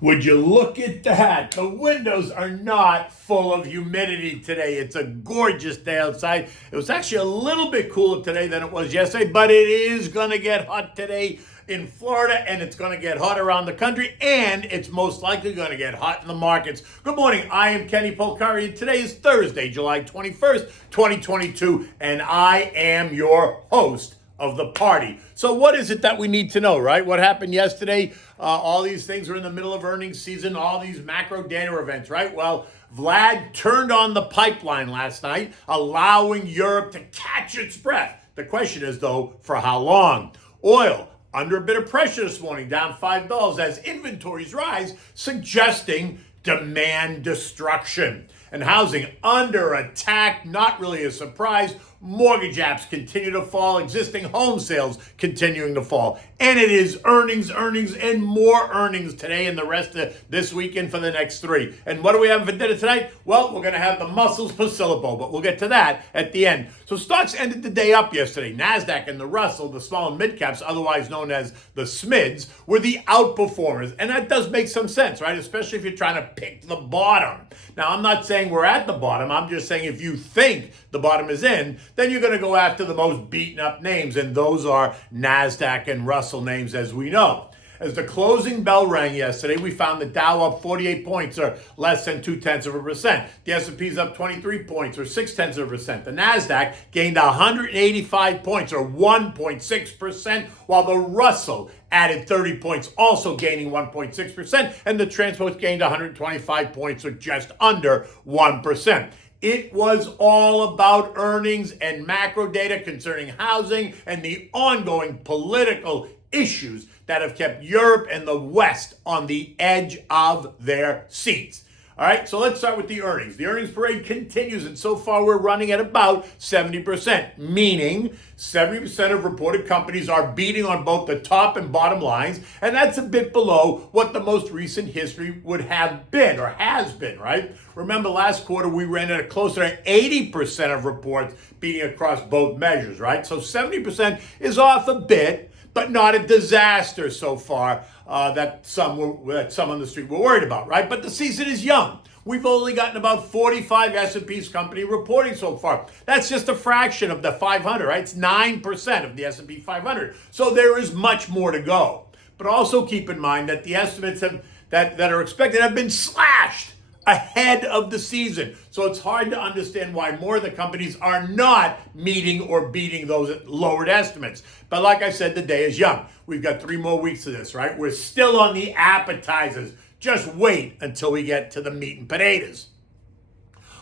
Would you look at that? The windows are not full of humidity today. It's a gorgeous day outside. It was actually a little bit cooler today than it was yesterday, but it is going to get hot today in Florida, and it's going to get hot around the country, and it's most likely going to get hot in the markets. Good morning. I am Kenny Polcari, and today is Thursday, July 21st, 2022, and I am your host of the party. So what is it that we need to know, right? What happened yesterday? All these things are in the middle of earnings season, all these macro data events, right? Well, Vlad turned on the pipeline last night, allowing Europe to catch its breath. The question is, though, for how long? Oil under a bit of pressure this morning, down $5 as inventories rise, suggesting demand destruction. And housing under attack, not really a surprise. Mortgage apps continue to fall, existing home sales continuing to fall. And it is earnings, and more earnings today and the rest of this weekend for the next three. And what do we have for dinner tonight? Well, we're going to have the Mussels Posillipo, but we'll get to that at the end. So stocks ended the day up yesterday. NASDAQ and the Russell, the small and mid caps, otherwise known as the SMIDs, were the outperformers. And that does make some sense, right? Especially if you're trying to pick the bottom. Now, I'm not saying we're at the bottom. I'm just saying if you think the bottom is in, then you're going to go after the most beaten up names. And those are NASDAQ and Russell names, as we know. As the closing bell rang yesterday, we found the Dow up 48 points, or less than 0.2%. The S&P's up 23 points, or 0.6%. The NASDAQ gained 185 points, or 1.6%, while the Russell added 30 points, also gaining 1.6%, and the transport gained 125 points, or just under 1%. It was all about earnings and macro data concerning housing and the ongoing political issues that have kept Europe and the West on the edge of their seats. All right, so let's start with the earnings. The earnings parade continues, and so far we're running at about 70%, meaning 70% of reported companies are beating on both the top and bottom lines, and that's a bit below what the most recent history would have been, or has been, right? Remember last quarter we ran at closer to 80% of reports beating across both measures, right? So 70% is off a bit, but not a disaster so far that some on the street were worried about, right? But the season is young. We've only gotten about 45 S&P's company reporting so far. That's just a fraction of the 500, right? It's 9% of the S&P 500. So there is much more to go. But also keep in mind that the estimates that are expected have been slashed ahead of the season. So it's hard to understand why more of the companies are not meeting or beating those lowered estimates. But like I said, the day is young. We've got 3 more weeks of this, right? We're still on the appetizers. Just wait until we get to the meat and potatoes.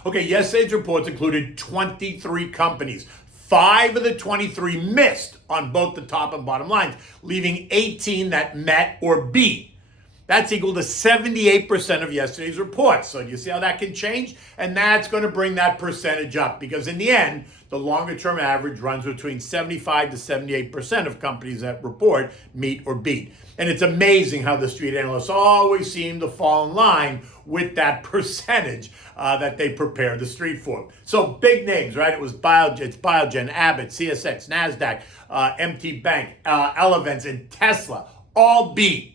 Okay, yesterday's reports included 23 companies. 5 of the 23 missed on both the top and bottom lines, leaving 18 that met or beat. That's equal to 78% of yesterday's reports. So you see how that can change? And that's going to bring that percentage up, because in the end, the longer term average runs between 75 to 78% of companies that report meet or beat. And it's amazing how the street analysts always seem to fall in line with that percentage that they prepare the street for. So big names, right? It's Biogen, Abbott, CSX, NASDAQ, MT Bank, Elevance, and Tesla all beat.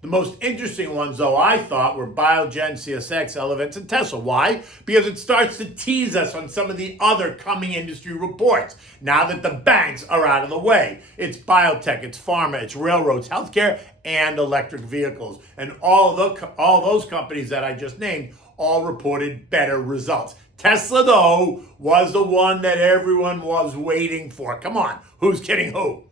The most interesting ones, though, I thought were Biogen, CSX, Elevance, and Tesla. Why? Because it starts to tease us on some of the other coming industry reports. Now that the banks are out of the way, it's biotech, it's pharma, it's railroads, healthcare, and electric vehicles. And all those companies that I just named all reported better results. Tesla, though, was the one that everyone was waiting for. Come on, who's kidding who?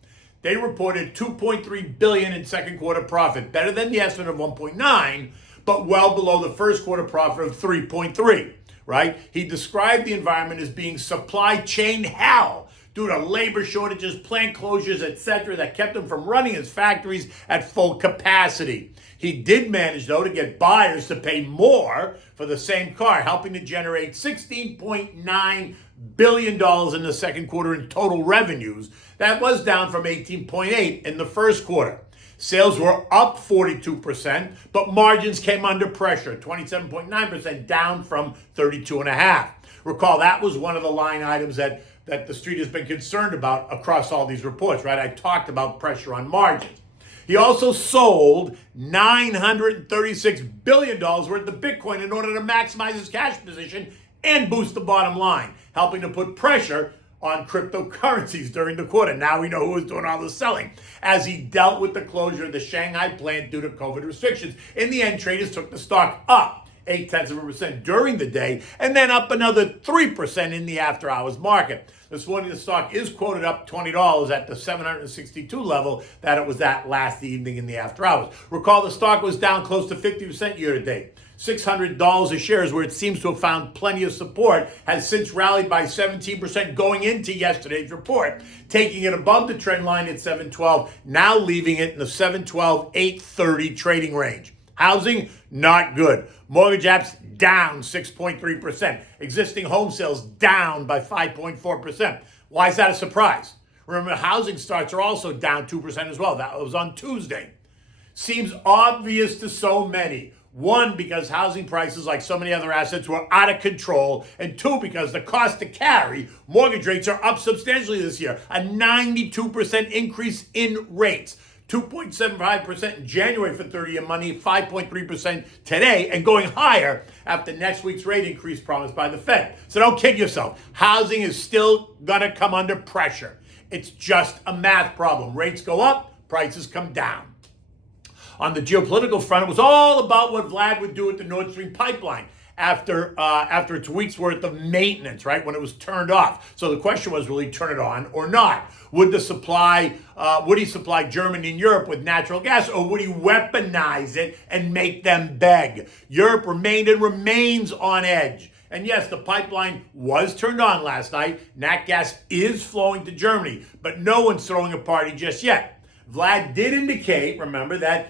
They reported $2.3 billion in second quarter profit, better than the estimate of 1.9, but well below the first quarter profit of 3.3, right? He described the environment as being supply chain hell due to labor shortages, plant closures, etc., that kept him from running his factories at full capacity. He did manage, though, to get buyers to pay more for the same car, helping to generate $16.9 billion in the second quarter in total revenues. That was down from 18.8 in the first quarter. Sales were up 42%, but margins came under pressure, 27.9%, down from 32.5%. Recall, that was one of the line items that the street has been concerned about across all these reports, right? I talked about pressure on margins. He also sold $936 billion worth of Bitcoin in order to maximize his cash position and boost the bottom line, helping to put pressure on cryptocurrencies during the quarter. Now we know who was doing all the selling, as he dealt with the closure of the Shanghai plant due to COVID restrictions. In the end, traders took the stock up 0.8% during the day, and then up another 3% in the after-hours market. This morning, the stock is quoted up $20 at the 762 level that it was at last evening in the after-hours. Recall, the stock was down close to 50% year-to-date. $600 a share is where it seems to have found plenty of support, has since rallied by 17% going into yesterday's report, taking it above the trend line at 712, now leaving it in the 712-830 trading range. Housing, not good. Mortgage apps down 6.3%. Existing home sales down by 5.4%. Why is that a surprise? Remember, housing starts are also down 2% as well. That was on Tuesday. Seems obvious to so many. One, because housing prices, like so many other assets, were out of control. And two, because the cost to carry, mortgage rates are up substantially this year. A 92% increase in rates. 2.75% in January for 30-year money, 5.3% today, and going higher after next week's rate increase promised by the Fed. So don't kid yourself. Housing is still going to come under pressure. It's just a math problem. Rates go up, prices come down. On the geopolitical front, it was all about what Vlad would do with the Nord Stream pipeline after its week's worth of maintenance, right, when it was turned off. So the question was, will he turn it on or not? Would he supply Germany and Europe with natural gas, or would he weaponize it and make them beg? Europe remained and remains on edge. And yes, the pipeline was turned on last night. Nat gas is flowing to Germany, but no one's throwing a party just yet. Vlad did indicate, remember, that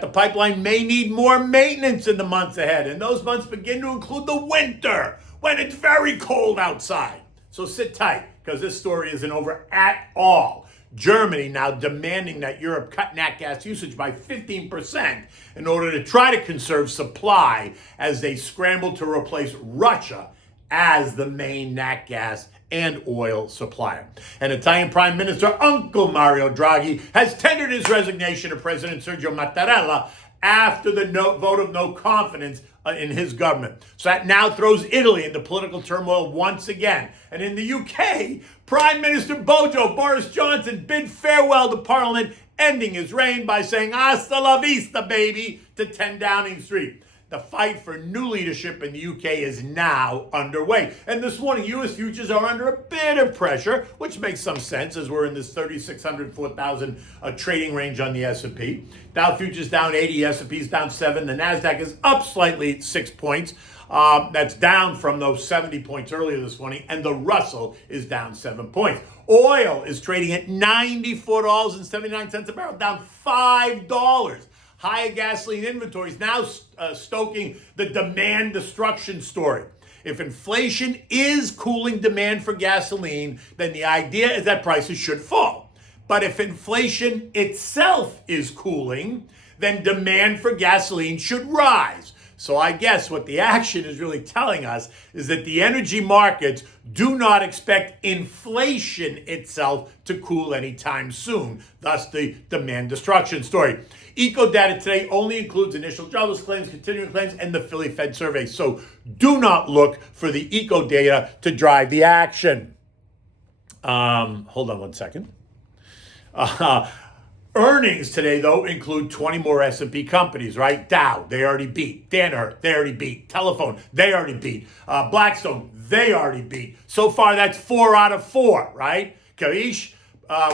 the pipeline may need more maintenance in the months ahead. And those months begin to include the winter, when it's very cold outside. So sit tight, because this story isn't over at all. Germany now demanding that Europe cut nat gas usage by 15% in order to try to conserve supply as they scramble to replace Russia as the main nat gas and oil supplier. And Italian Prime Minister Uncle Mario Draghi has tendered his resignation to President Sergio Mattarella after the vote of no confidence in his government. So that now throws Italy into political turmoil once again. And in the UK, Prime Minister Boris Johnson bid farewell to Parliament, ending his reign by saying "Hasta la vista, baby" to 10 Downing Street. The fight for new leadership in the UK is now underway. And this morning, U.S. futures are under a bit of pressure, which makes some sense as we're in this 3,600, 4,000 trading range on the S&P. Dow futures down 80, S&P's down 7. The NASDAQ is up slightly 6 points. That's down from those 70 points earlier this morning. And the Russell is down 7 points. Oil is trading at $94.79 a barrel, down $5. Higher gasoline inventories now stoking the demand destruction story. If inflation is cooling demand for gasoline, then the idea is that prices should fall. But if inflation itself is cooling, then demand for gasoline should rise. So I guess what the action is really telling us is that the energy markets do not expect inflation itself to cool anytime soon, thus the demand destruction story. Eco data today only includes initial jobless claims, continuing claims, and the Philly Fed survey. So do not look for the eco data to drive the action. Hold on one second. Earnings today, though, include 20 more S&P companies, right? Dow, they already beat. Danaher, they already beat. Telephone, they already beat. Blackstone, they already beat. So far, that's 4 out of 4, right? Kaish,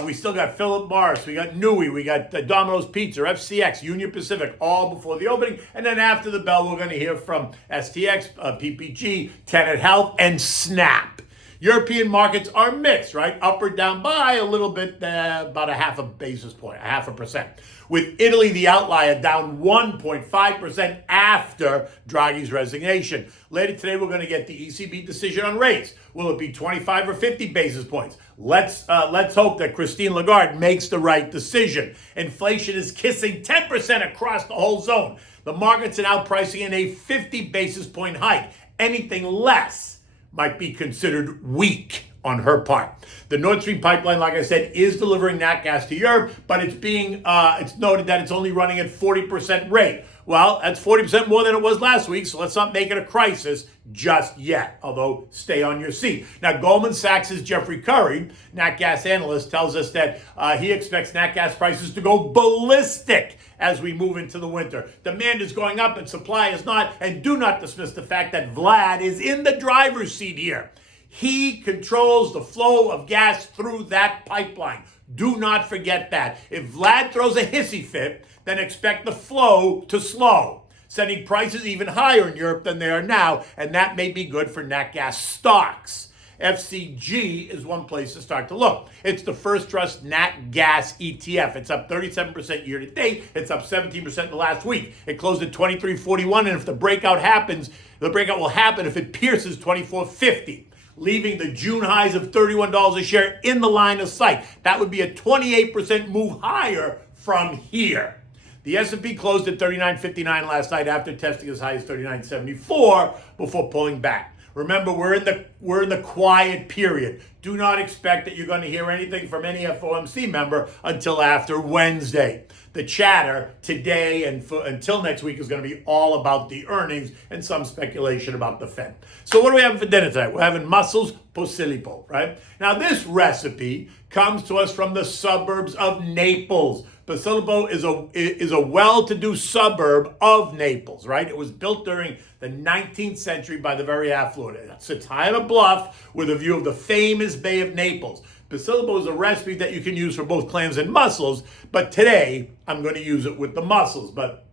we still got Philip Morris, we got Nui, we got Domino's Pizza, FCX, Union Pacific, all before the opening. And then after the bell, we're going to hear from STX, PPG, Tenet Health, and Snap. European markets are mixed, right? Up or down by a little bit, about a half a basis point, 0.5%. With Italy, the outlier, down 1.5% after Draghi's resignation. Later today, we're going to get the ECB decision on rates. Will it be 25 or 50 basis points? Let's hope that Christine Lagarde makes the right decision. Inflation is kissing 10% across the whole zone. The markets are now pricing in a 50 basis point hike. Anything less might be considered weak on her part. The Nord Stream pipeline, like I said, is delivering nat gas to Europe, but it's noted that it's only running at 40% rate. Well, that's 40% more than it was last week, so let's not make it a crisis just yet, although stay on your seat. Now, Goldman Sachs' Jeffrey Curry, nat gas analyst, tells us that he expects nat gas prices to go ballistic as we move into the winter. Demand is going up and supply is not, and do not dismiss the fact that Vlad is in the driver's seat here. He controls the flow of gas through that pipeline. Do not forget that. If Vlad throws a hissy fit, then expect the flow to slow, sending prices even higher in Europe than they are now, and that may be good for nat gas stocks. FCG is one place to start to look. It's the First Trust Nat Gas ETF. It's up 37% year to date. It's up 17% in the last week. It closed at 23.41, and if the breakout happens, the breakout will happen if it pierces 24.50. Leaving the June highs of $31 a share in the line of sight. That would be a 28% move higher from here. The S&P closed at 39.59 last night after testing as high as 39.74 before pulling back. Remember, we're in the quiet period. Do not expect that you're going to hear anything from any FOMC member until after Wednesday. The chatter today and until next week is going to be all about the earnings and some speculation about the Fed. So what are we having for dinner tonight? We're having Mussels Posillipo, right? Now this recipe comes to us from the suburbs of Naples. Posillipo is a well-to-do suburb of Naples, right? It was built during the 19th century by the very affluent. It sits high on a bluff with a view of the famous Bay of Naples. Posillipo is a recipe that you can use for both clams and mussels, but today I'm going to use it with the mussels. But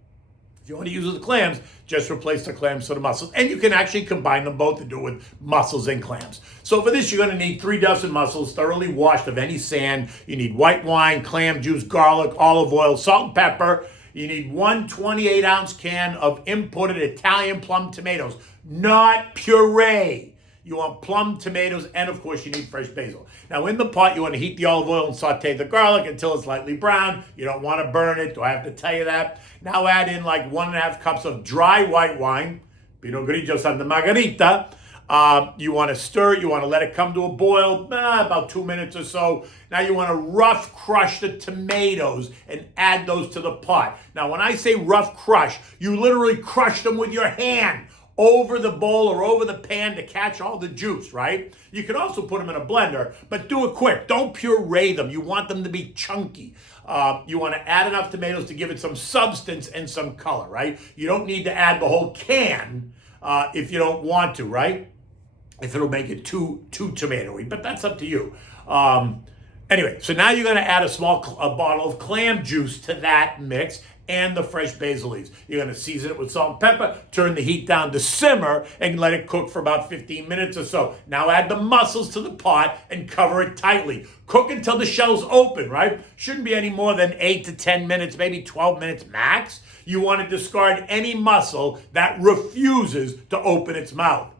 if you want to use it with the clams, just replace the clams for the mussels. And you can actually combine them both and do it with mussels and clams. So for this, you're going to need 3 dozen mussels, thoroughly washed of any sand. You need white wine, clam juice, garlic, olive oil, salt and pepper. You need 1 28-ounce can of imported Italian plum tomatoes, not puree. You want plum tomatoes, and of course you need fresh basil. Now in the pot, you want to heat the olive oil and saute the garlic until it's lightly brown. You don't want to burn it. Do I have to tell you that? Now add in like 1.5 cups of dry white wine, Pinot Grigio Santa Margherita. You want to stir it. You want to let it come to a boil, about 2 minutes or so. Now you want to rough crush the tomatoes and add those to the pot. Now when I say rough crush, you literally crush them with your hand over the bowl or over the pan to catch all the juice, right? You can also put them in a blender, but do it quick. Don't puree them. You want them to be chunky. You want to add enough tomatoes to give it some substance and some color, right? You don't need to add the whole can if you don't want to, right? If it'll make it too tomatoey, but that's up to you. Anyway, so now you're going to add a bottle of clam juice to that mix and the fresh basil leaves. You're going to season it with salt and pepper, turn the heat down to simmer, and let it cook for about 15 minutes or so. Now add the mussels to the pot and cover it tightly. Cook until the shell's open, right? Shouldn't be any more than 8 to 10 minutes, maybe 12 minutes max. You want to discard any mussel that refuses to open its mouth.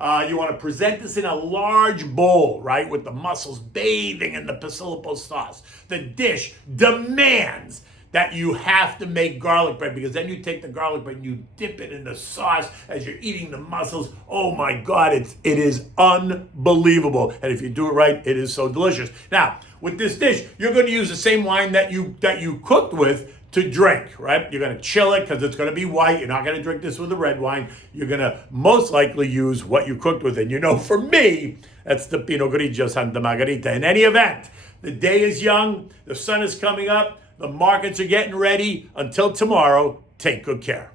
You want to present this in a large bowl, right, with the mussels bathing in the Posillipo sauce. The dish demands that you have to make garlic bread, because then you take the garlic bread and you dip it in the sauce as you're eating the mussels. Oh my God, it is unbelievable. And if you do it right, it is so delicious. Now, with this dish, you're going to use the same wine that you cooked with to drink, right? You're going to chill it because it's going to be white. You're not going to drink this with the red wine. You're going to most likely use what you cooked with. And you know, for me, that's the Pinot Grigio Santa Margherita. In any event, the day is young. The sun is coming up. The markets are getting ready. Until tomorrow, take good care.